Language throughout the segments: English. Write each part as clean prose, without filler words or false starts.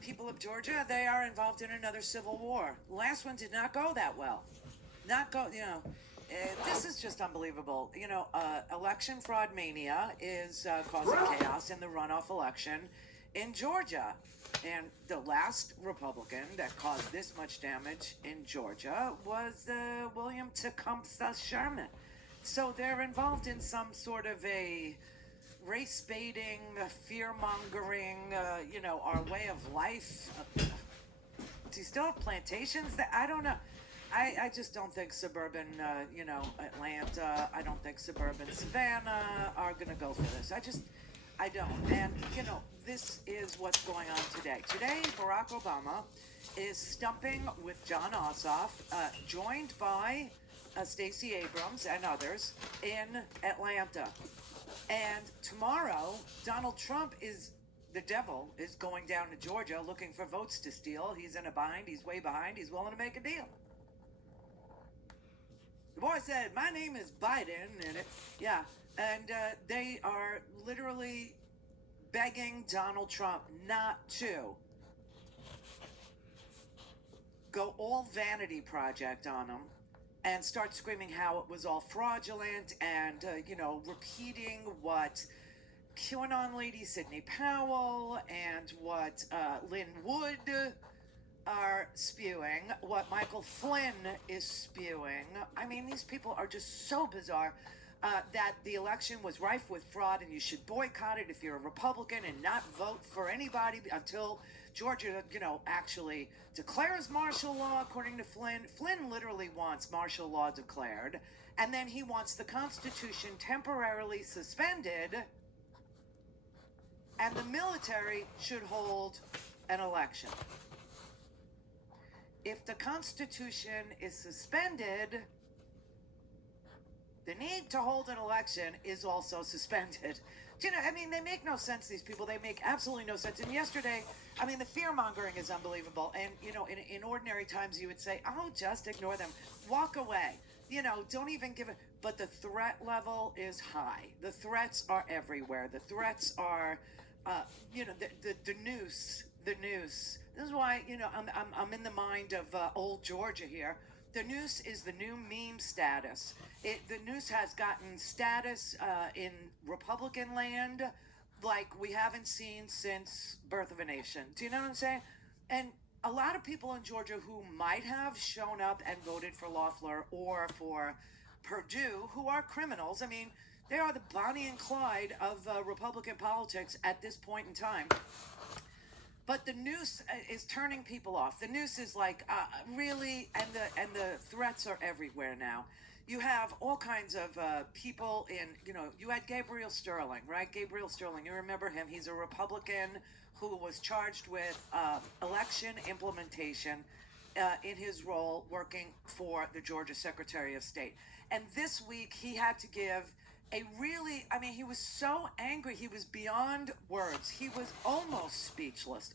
people of Georgia, they are involved in another civil war. Last one did not go that well. Not go, this is just unbelievable. Election fraud mania is causing chaos in the runoff election in Georgia. And the last Republican that caused this much damage in Georgia was William Tecumseh Sherman. So they're involved in some sort of a race baiting, fear mongering, our way of life. Do you still have plantations? I don't know. I just don't think suburban, Atlanta, I don't think suburban Savannah are going to go for this. I don't. And, this is what's going on today. Today, Barack Obama is stumping with John Ossoff, joined by Stacey Abrams and others in Atlanta. And tomorrow, Donald Trump the devil is going down to Georgia looking for votes to steal. He's in a bind. He's way behind. He's willing to make a deal. The boy said, my name is Biden, and they are literally begging Donald Trump not to go all vanity project on him and start screaming how it was all fraudulent and, repeating what QAnon lady Sidney Powell and what Lynn Wood are spewing, what Michael Flynn is spewing. I mean, these people are just so bizarre. That the election was rife with fraud and you should boycott it if you're a Republican and not vote for anybody until Georgia, actually declares martial law, according to Flynn. Flynn literally wants martial law declared, and then he wants the Constitution temporarily suspended, and the military should hold an election. If the Constitution is suspended, the need to hold an election is also suspended. They make no sense, these people. They make absolutely no sense. And yesterday, the fear-mongering is unbelievable. And, in ordinary times, you would say, oh, just ignore them. Walk away. Don't even give it. But the threat level is high. The threats are everywhere. The threats are, the noose. The noose. This is why, I'm in the mind of old Georgia here. The noose is the new meme status. The noose has gotten status in Republican land like we haven't seen since Birth of a Nation. Do you know what I'm saying? And a lot of people in Georgia who might have shown up and voted for Loeffler or for Perdue, who are criminals. They are the Bonnie and Clyde of Republican politics at this point in time. But the noose is turning people off. The noose is like, really, and the threats are everywhere now. You have all kinds of people in, you had Gabriel Sterling, right? Gabriel Sterling, you remember him. He's a Republican who was charged with election implementation in his role working for the Georgia Secretary of State. And this week he had to give he was so angry. He was beyond words. He was almost speechless,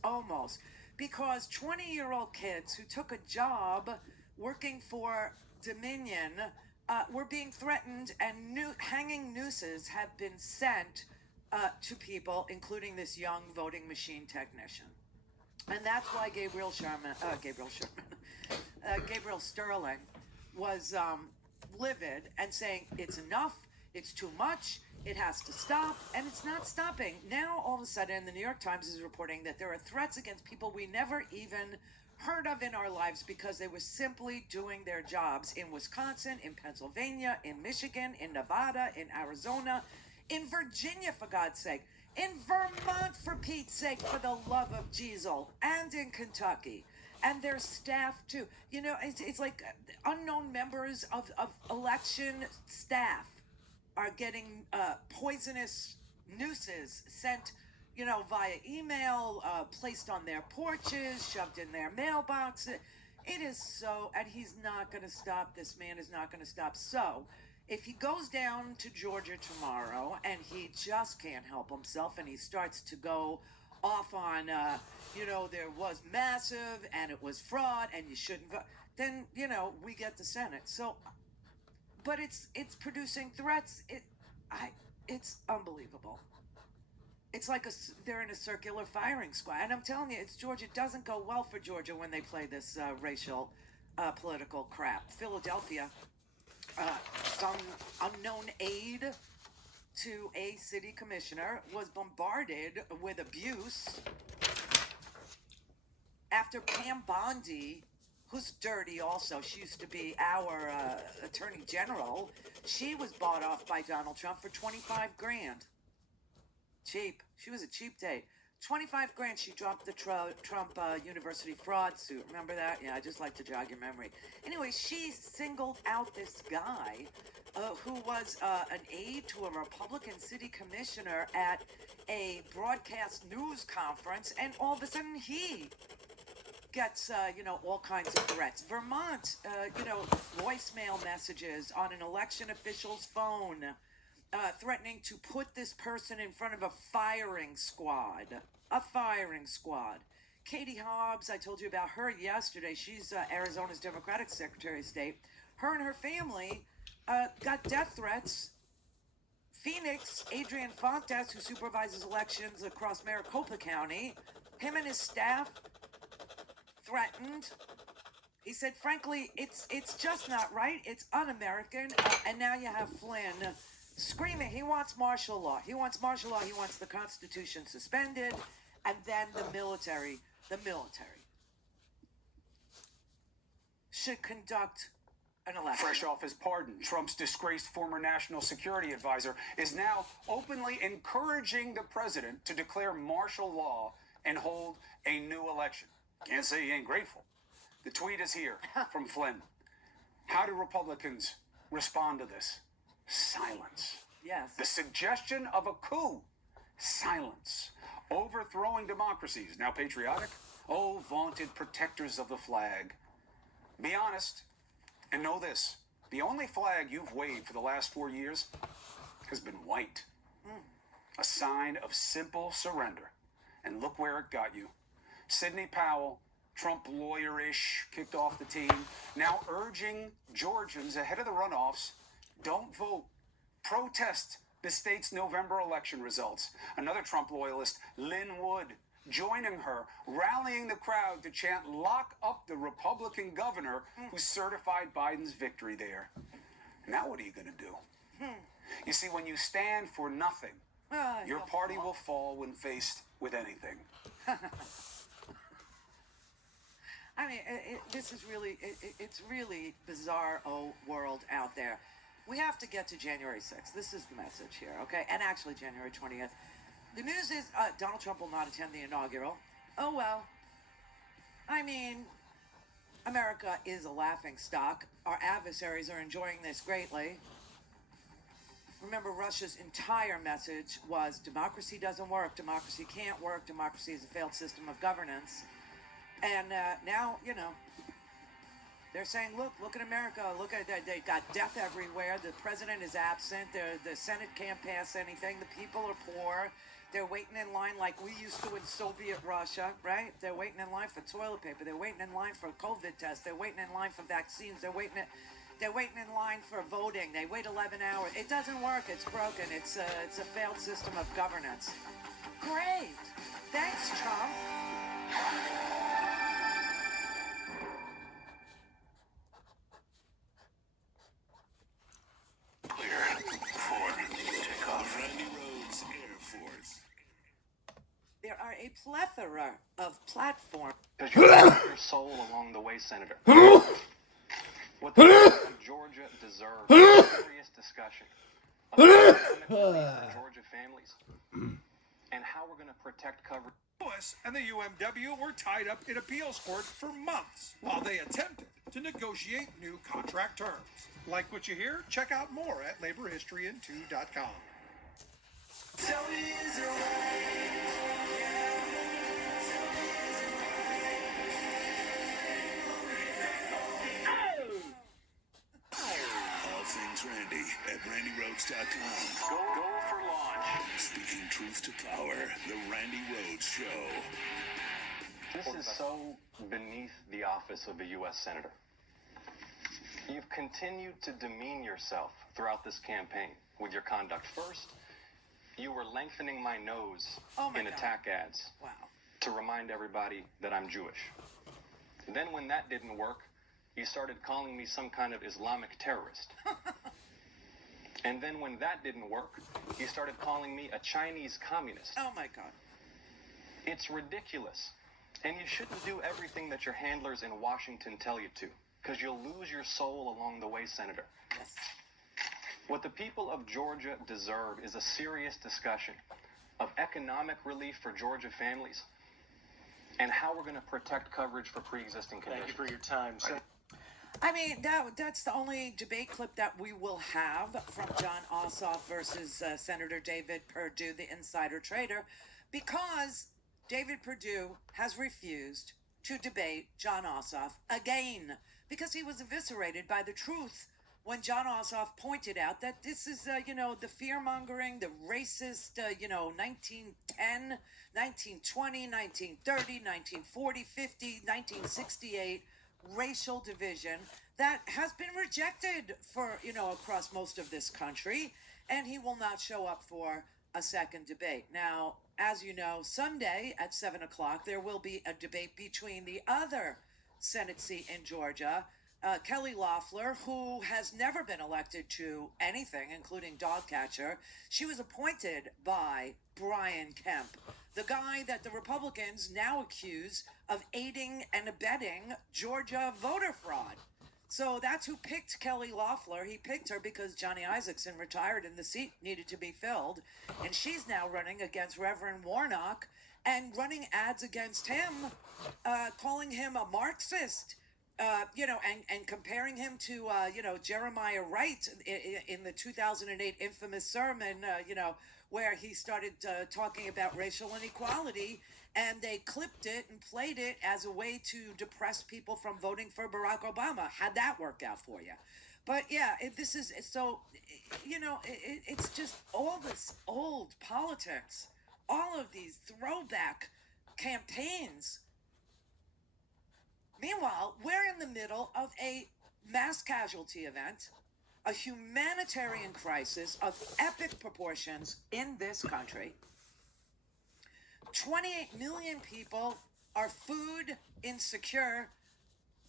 because 20-year-old kids who took a job working for Dominion were being threatened, and hanging nooses have been sent to people, including this young voting machine technician. And that's why Gabriel Sterling was livid and saying, it's enough. It's too much. It has to stop. And it's not stopping. Now, all of a sudden, the New York Times is reporting that there are threats against people we never even heard of in our lives because they were simply doing their jobs in Wisconsin, in Pennsylvania, in Michigan, in Nevada, in Arizona, in Virginia, for God's sake, in Vermont, for Pete's sake, for the love of Jesus, and in Kentucky. And their staff, too. It's like unknown members of election staff are getting poisonous nooses sent, via email, placed on their porches, shoved in their mailboxes. It is so, and he's not going to stop. This man is not going to stop. So, if he goes down to Georgia tomorrow and he just can't help himself and he starts to go off on, there was massive and it was fraud and you shouldn't vote, then, we get the Senate. So, but it's producing threats. It's unbelievable. It's like they're in a circular firing squad. And I'm telling you, it's Georgia. It doesn't go well for Georgia when they play this racial political crap. Philadelphia, some unknown aide to a city commissioner was bombarded with abuse after Pam Bondi, who's dirty also, she used to be our attorney general, she was bought off by Donald Trump for 25 grand. Cheap. She was a cheap date. 25 grand, she dropped the Trump university fraud suit. Remember that? Yeah, I just like to jog your memory. Anyway, she singled out this guy who was an aide to a Republican city commissioner at a broadcast news conference, and all of a sudden he gets, all kinds of threats. Vermont, voicemail messages on an election official's phone threatening to put this person in front of a firing squad. A firing squad. Katie Hobbs, I told you about her yesterday. She's Arizona's Democratic Secretary of State. Her and her family got death threats. Phoenix, Adrian Fontes, who supervises elections across Maricopa County, him and his staff threatened. He said, frankly, it's just not right. It's un-American. And now you have Flynn screaming. He wants martial law. He wants martial law. He wants the Constitution suspended. And then the military should conduct an election. Fresh off his pardon, Trump's disgraced former national security advisor is now openly encouraging the president to declare martial law and hold a new election. Can't say he ain't grateful. The tweet is here from Flynn. How do Republicans respond to this? Silence. Yes. The suggestion of a coup. Silence. Overthrowing democracies. Now patriotic? Oh, vaunted protectors of the flag. Be honest and know this. The only flag you've waved for the last 4 years has been white. A sign of simple surrender. And look where it got you. Sidney Powell, Trump lawyer-ish, kicked off the team, now urging Georgians ahead of the runoffs, don't vote. Protest the state's November election results. Another Trump loyalist, Lynn Wood, joining her, rallying the crowd to chant, lock up the Republican governor who certified Biden's victory there. Now what are you going to do? You see, when you stand for nothing, your party will fall when faced with anything. I mean, this is really, it's really bizarre world out there. We have to get to January 6th. This is the message here, okay? And actually January 20th. The news is Donald Trump will not attend the inaugural. Oh, well. I mean, America is a laughingstock. Our adversaries are enjoying this greatly. Remember, Russia's entire message was democracy doesn't work, democracy can't work, democracy is a failed system of governance. And now, they're saying, look at America, look at that, they got death everywhere, the president is absent, the Senate can't pass anything, the people are poor, they're waiting in line like we used to in Soviet Russia, right? They're waiting in line for toilet paper, they're waiting in line for COVID tests, they're waiting in line for vaccines, they're waiting in line for voting. They wait 11 hours. It doesn't work. It's broken. It's a failed system of governance. Great. Thanks, Trump. Clear for takeoff. Randy Rhodes Air Force. There are a plethora of platforms. Because you lost your soul along the way, Senator. What the people of Georgia deserve is a serious discussion of for Georgia families and how we're going to protect coverage. Lewis and the UMW were tied up in appeals court for months while they attempted to negotiate new contract terms. Like what you hear? Check out more at laborhistoryin2.com. All things Randy at randyrhodes.com. Go for launch. Speaking truth to power, the Randy Rhodes Show. This is so beneath the office of a U.S. Senator. You've continued to demean yourself throughout this campaign with your conduct. First, you were lengthening my nose Oh my in God. attack ads Wow. to remind everybody that I'm Jewish. Then when that didn't work, you started calling me some kind of Islamic terrorist. And then when that didn't work, you started calling me a Chinese communist. Oh my God. It's ridiculous. And you shouldn't do everything that your handlers in Washington tell you to, because you'll lose your soul along the way, Senator. Yes. What the people of Georgia deserve is a serious discussion of economic relief for Georgia families and how we're going to protect coverage for pre-existing conditions. Thank you for your time, sir. I mean, that's the only debate clip that we will have from John Ossoff versus Senator David Perdue, the insider trader, because David Perdue has refused to debate John Ossoff again because he was eviscerated by the truth when John Ossoff pointed out that this is, the fear-mongering, the racist, 1910, 1920, 1930, 1940, 50, 1968 racial division that has been rejected for, across most of this country, and he will not show up for a second debate. Now, as you know, Sunday at 7 o'clock, there will be a debate between the other Senate seat in Georgia, Kelly Loeffler, who has never been elected to anything, including dog catcher. She was appointed by Brian Kemp, the guy that the Republicans now accuse of aiding and abetting Georgia voter fraud. So that's who picked Kelly Loeffler. He picked her because Johnny Isaacson retired and the seat needed to be filled. And she's now running against Reverend Warnock and running ads against him, calling him a Marxist. And comparing him to, Jeremiah Wright in the 2008 infamous sermon, where he started talking about racial inequality, and they clipped it and played it as a way to depress people from voting for Barack Obama. How'd that work out for you? But yeah, it's just all this old politics, all of these throwback campaigns. Meanwhile, we're in the middle of a mass casualty event, a humanitarian crisis of epic proportions in this country. 28 million people are food insecure.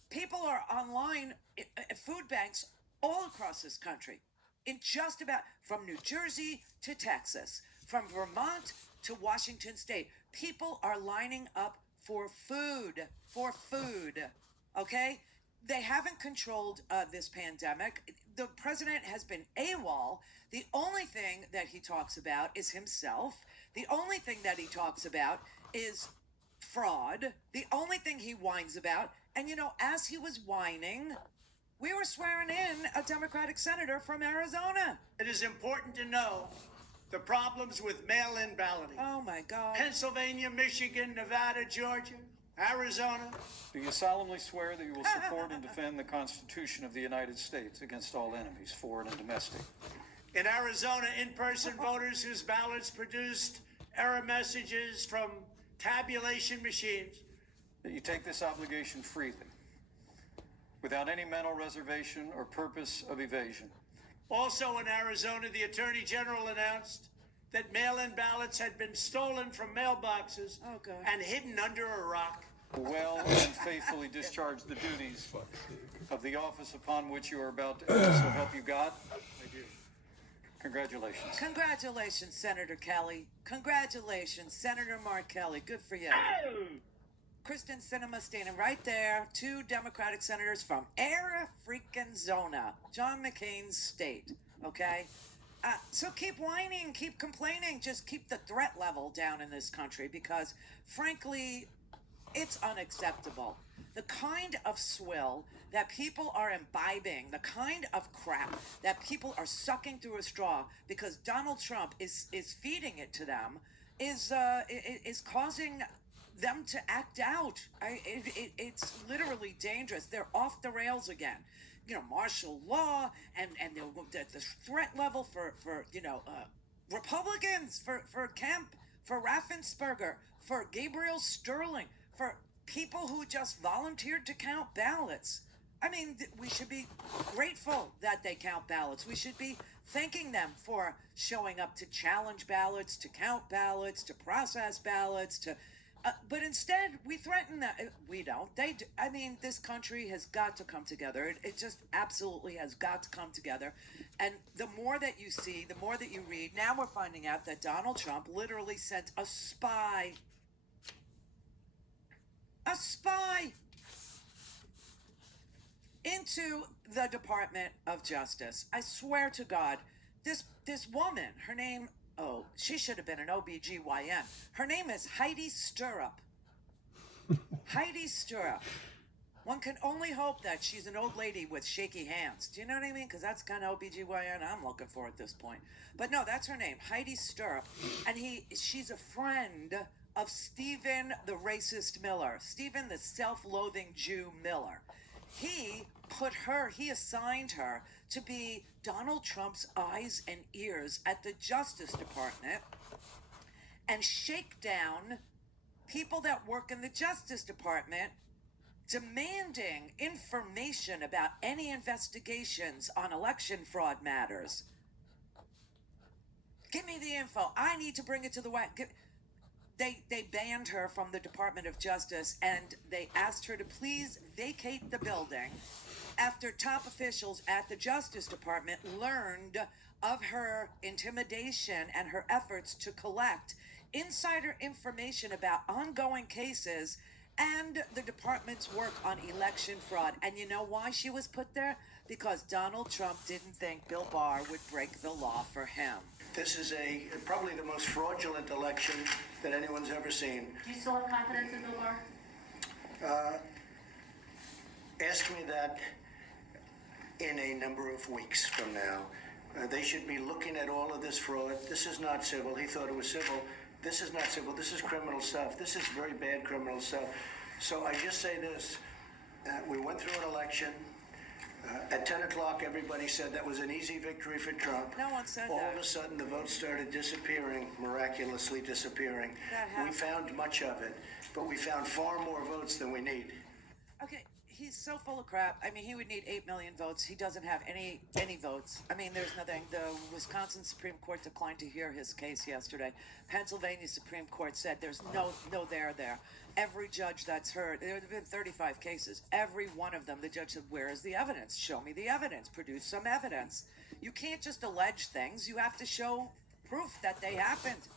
People are online at food banks all across this country, in just about from New Jersey to Texas, from Vermont to Washington State. People are lining up for food, okay? They haven't controlled this pandemic. The president has been AWOL. The only thing that he talks about is himself. The only thing that he talks about is fraud. The only thing he whines about, and as he was whining, we were swearing in a Democratic senator from Arizona. It is important to know the problems with mail-in balloting. Oh my God. Pennsylvania, Michigan, Nevada, Georgia, Arizona. Do you solemnly swear that you will support and defend the Constitution of the United States against all enemies, foreign and domestic? In Arizona, in-person voters whose ballots produced error messages from tabulation machines. That you take this obligation freely, without any mental reservation or purpose of evasion. Also in Arizona, the Attorney General announced that mail-in ballots had been stolen from mailboxes and hidden under a rock. Well and faithfully discharge the duties of the office upon which you are about to enter. So help you God? I do. Congratulations. Congratulations, Senator Kelly. Congratulations, Senator Mark Kelly. Good for you. Kristen Sinema standing right there. 2 Democratic senators from Arizona, John McCain's state. Okay? So keep whining, keep complaining, just keep the threat level down in this country because, frankly, it's unacceptable. The kind of swill that people are imbibing, the kind of crap that people are sucking through a straw because Donald Trump is feeding it to them is causing them to act out. It's literally dangerous. They're off the rails again. Martial law and the threat level for Republicans, for Kemp, for Raffensperger, for Gabriel Sterling, for people who just volunteered to count ballots. I mean, we should be grateful that they count ballots. We should be thanking them for showing up to challenge ballots, to count ballots, to process ballots, to but instead we threaten that. We don't. They do. I mean, this country has got to come together. It just absolutely has got to come together. And the more that you see, the more that you read, now we're finding out that Donald Trump literally sent a spy into the Department of Justice. I swear to God, this woman, her name, oh, she should have been an OBGYN. Her name is Heidi Stirrup. Heidi Stirrup. One can only hope that she's an old lady with shaky hands. Do you know what I mean? Because that's kind of OBGYN I'm looking for at this point. But no, that's her name, Heidi Stirrup. And she's a friend of Stephen the racist Miller. Stephen the self-loathing Jew Miller. He assigned her to be Donald Trump's eyes and ears at the Justice Department and shake down people that work in the Justice Department demanding information about any investigations on election fraud matters. Give me the info. I need to bring it to the White House. They banned her from the Department of Justice, and they asked her to please vacate the building after top officials at the Justice Department learned of her intimidation and her efforts to collect insider information about ongoing cases and the department's work on election fraud. And you know why she was put there? Because Donald Trump didn't think Bill Barr would break the law for him. This is probably the most fraudulent election that anyone's ever seen. Do you still have confidence in Bill Barr? Ask me that in a number of weeks from now. They should be looking at all of this fraud. This is not civil. He thought it was civil. This is not civil. This is criminal stuff. This is very bad criminal stuff. So I just say this. We went through an election. At 10 o'clock, everybody said that was an easy victory for Trump. No one said All that. of a sudden, the votes started disappearing, miraculously disappearing. We found much of it, but we found far more votes than we need. Okay, he's so full of crap. I mean, he would need 8 million votes. He doesn't have any votes. I mean, there's nothing. The Wisconsin Supreme Court declined to hear his case yesterday. Pennsylvania Supreme Court said there's no there there. Every judge that's heard, there have been 35 cases. Every one of them, the judge said, where is the evidence? Show me the evidence. Produce some evidence. You can't just allege things. You have to show proof that they happened.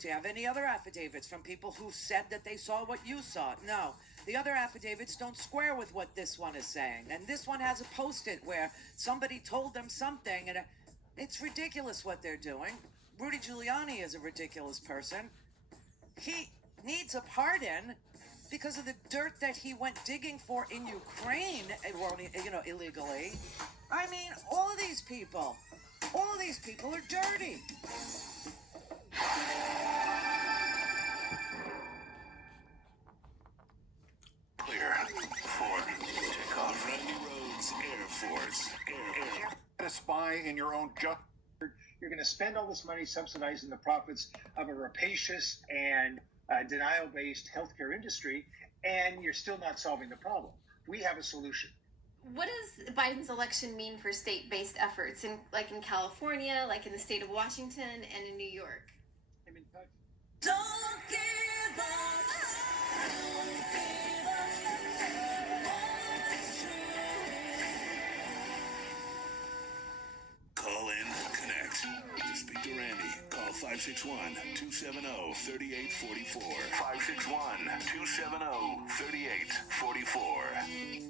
Do you have any other affidavits from people who said that they saw what you saw? No. The other affidavits don't square with what this one is saying. And this one has a post-it where somebody told them something, and it's ridiculous what they're doing. Rudy Giuliani is a ridiculous person. He needs a pardon because of the dirt that he went digging for in Ukraine, illegally. I mean, all of these people are dirty. Clear for takeoff. Randy Rhodes, Air Force. Air. A spy in your own just. You're going to spend all this money subsidizing the profits of a rapacious and denial-based healthcare industry, and you're still not solving the problem. We have a solution. What does Biden's election mean for state-based efforts, like in California, like in the state of Washington, and in New York? I'm in touch. Don't give up. Call in, connect. To speak to Randy, call 561-270-3844. 561-270-3844.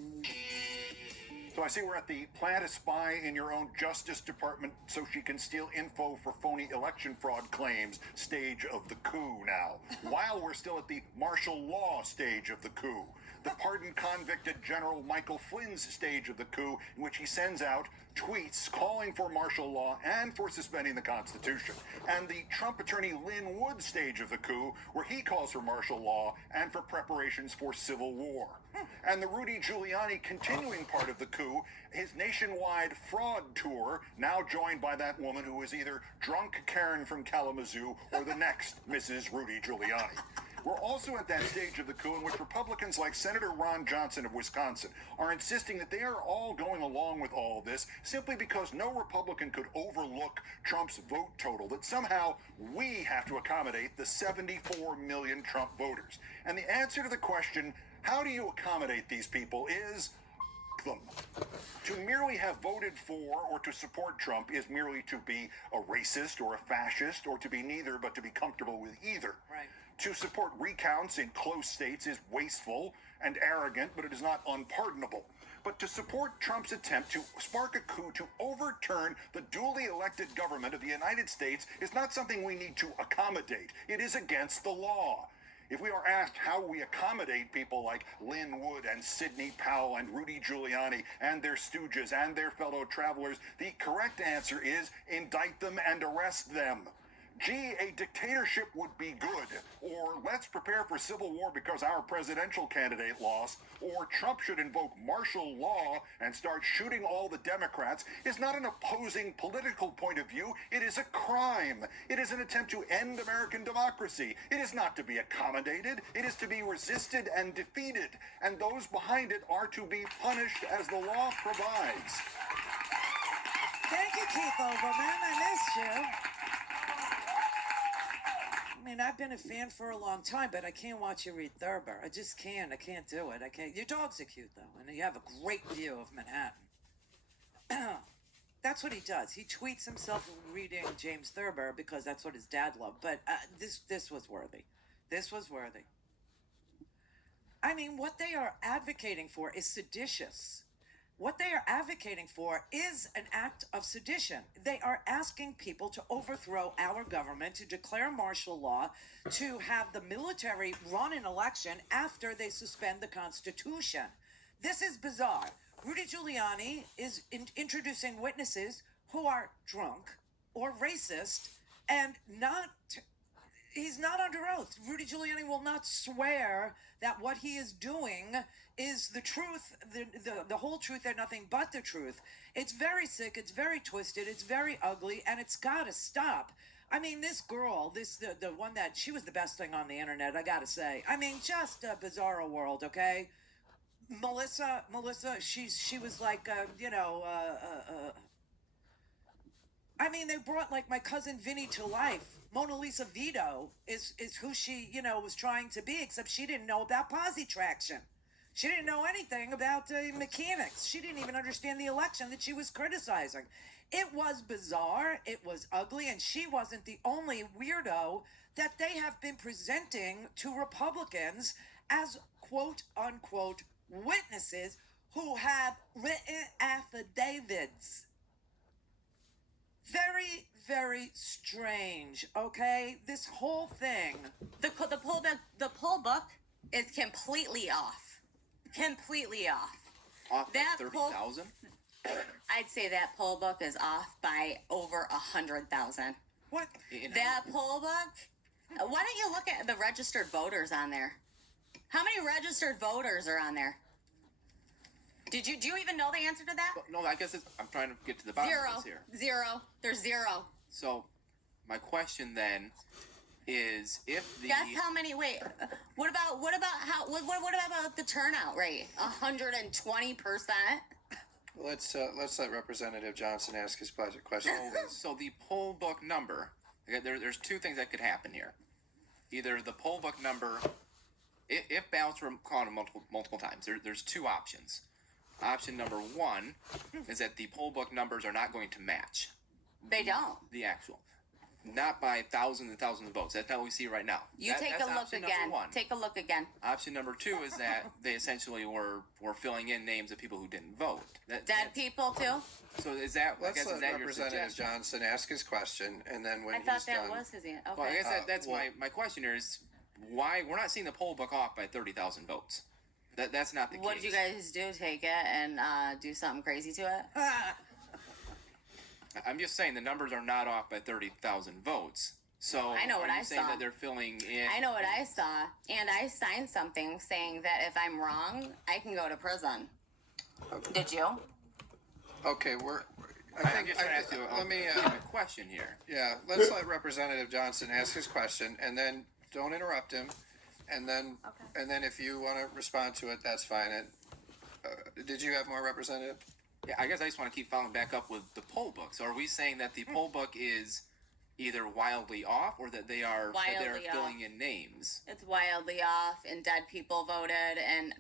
So I see we're at the plant a spy in your own Justice Department so she can steal info for phony election fraud claims stage of the coup now. While we're still at the martial law stage of the coup. The pardoned convicted General Michael Flynn's stage of the coup, in which he sends out tweets calling for martial law and for suspending the Constitution. And the Trump attorney Lynn Wood stage of the coup, where he calls for martial law and for preparations for civil war. And the Rudy Giuliani continuing part of the coup, his nationwide fraud tour, now joined by that woman who is either drunk Karen from Kalamazoo or the next Mrs. Rudy Giuliani. We're also at that stage of the coup in which Republicans like Senator Ron Johnson of Wisconsin are insisting that they are all going along with all this simply because no Republican could overlook Trump's vote total, that somehow we have to accommodate the 74 million Trump voters. And the answer to the question, how do you accommodate these people, is them. To merely have voted for or to support Trump is merely to be a racist or a fascist, or to be neither but to be comfortable with either. Right. To support recounts in close states is wasteful and arrogant, but it is not unpardonable. But to support Trump's attempt to spark a coup to overturn the duly elected government of the United States is not something we need to accommodate. It is against the law. If we are asked how we accommodate people like Lynn Wood and Sidney Powell and Rudy Giuliani and their stooges and their fellow travelers, the correct answer is indict them and arrest them. Gee, a dictatorship would be good, or let's prepare for civil war because our presidential candidate lost, or Trump should invoke martial law and start shooting all the Democrats is not an opposing political point of view. It is a crime. It is an attempt to end American democracy. It is not to be accommodated. It is to be resisted and defeated, and those behind it are to be punished as the law provides. Thank you, Keith Olbermann. I missed you. I mean, I've been a fan for a long time, but I can't watch you read Thurber. I just can't. I can't do it. I can't. Your dogs are cute, though, and you have a great view of Manhattan. That's what he does. He tweets himself reading James Thurber because that's what his dad loved. But this was worthy. This was worthy. I mean, what they are advocating for is seditious. What they are advocating for is an act of sedition. They are asking people to overthrow our government, to declare martial law, to have the military run an election after they suspend the Constitution. This is bizarre. Rudy Giuliani is introducing witnesses who are drunk or racist and he's not under oath. Rudy Giuliani will not swear that what he is doing is the truth, the whole truth and nothing but the truth. It's very sick, it's very twisted, it's very ugly, and it's got to stop. I mean, this girl, the one that, she was the best thing on the internet, I got to say. I mean, just a bizarro world, okay? Melissa, she was like, I mean, they brought like my cousin Vinny to life. Mona Lisa Vito is who she, was trying to be, except she didn't know about posi traction. She didn't know anything about mechanics. She didn't even understand the election that she was criticizing. It was bizarre. It was ugly. And she wasn't the only weirdo that they have been presenting to Republicans as quote unquote witnesses who have written affidavits. Very, very strange, okay? This whole thing. The poll book is completely off. Completely off. Off by 30,000? I'd say that poll book is off by over 100,000. What? That poll book? Why don't you look at the registered voters on there? How many registered voters are on there? Do you even know the answer to that? No, I guess I'm trying to get to the bottom of this here. Zero. There's zero. So, my question then is, if the... Guess how many, wait, what about the turnout rate? 120%? Let's let Representative Johnson ask his question. So the poll book number, okay, there's two things that could happen here. Either the poll book number, if ballots were counted multiple times, there's two options. Option number one is that the poll book numbers are not going to match. They don't. The actual. Not by thousands and thousands of votes. That's not what we see right now. That's a look again. Take a look again. Option number two is that they essentially were filling in names of people who didn't vote. Dead people too? So is that? Let's let is that Representative Johnson ask his question, and then when I he's thought that done, was his answer. Okay. Well, I guess that's my question here is why we're not seeing the poll book off by 30,000 votes. That's not the case. What did you guys do? Take it and do something crazy to it? I'm just saying the numbers are not off by 30,000 votes. So I know what I saying saw. that they're filling in? I know what I saw, and I signed something saying that if I'm wrong, I can go to prison. Okay. Did you? Okay, I'm just trying to ask you a question here. Yeah, let's let Representative Johnson ask his question, and then don't interrupt him. and then if you want to respond to it, that's fine. Did you have more, Representative? Yeah, I guess I just want to keep following back up with the poll book. So are we saying that the poll book is either wildly off or that they are filling in names? It's wildly off, and dead people voted, and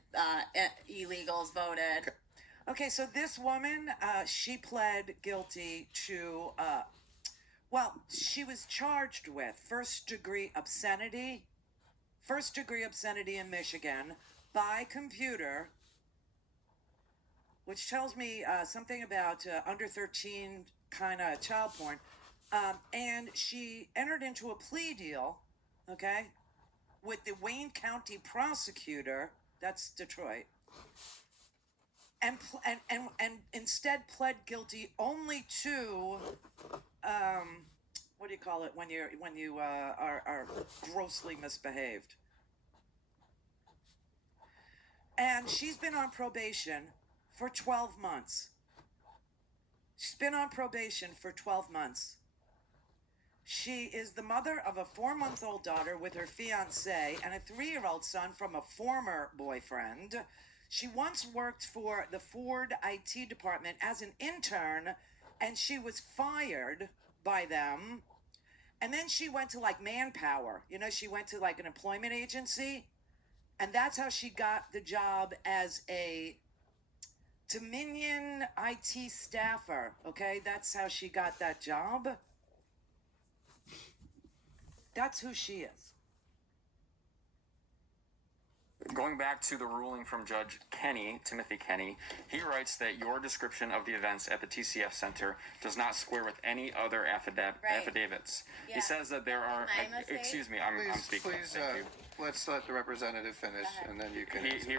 illegals voted. Okay, so this woman, she pled guilty to, well, she was charged with first-degree obscenity in Michigan by computer, which tells me something about under 13 kind of child porn. And she entered into a plea deal, okay, with the Wayne County prosecutor, that's Detroit, and instead pled guilty only to what do you call it when you are grossly misbehaved. And she's been on probation for 12 months. She's been on probation for 12 months. She is the mother of a 4-month-old daughter with her fiancé and a 3-year-old son from a former boyfriend. She once worked for the Ford IT department as an intern, and she was fired by them. And then she went to like Manpower. You know, she went to like an employment agency, and that's how she got the job as a Dominion IT staffer. Okay, that's how she got that job. That's who she is. Going back to the ruling from Judge Kenny, Timothy Kenny, he writes that your description of the events at the TCF Center does not square with any other affidavits. Yeah. He says that there are... Am I excuse me, I'm speaking. Please, Thank you. let's let the representative finish, and then you can... He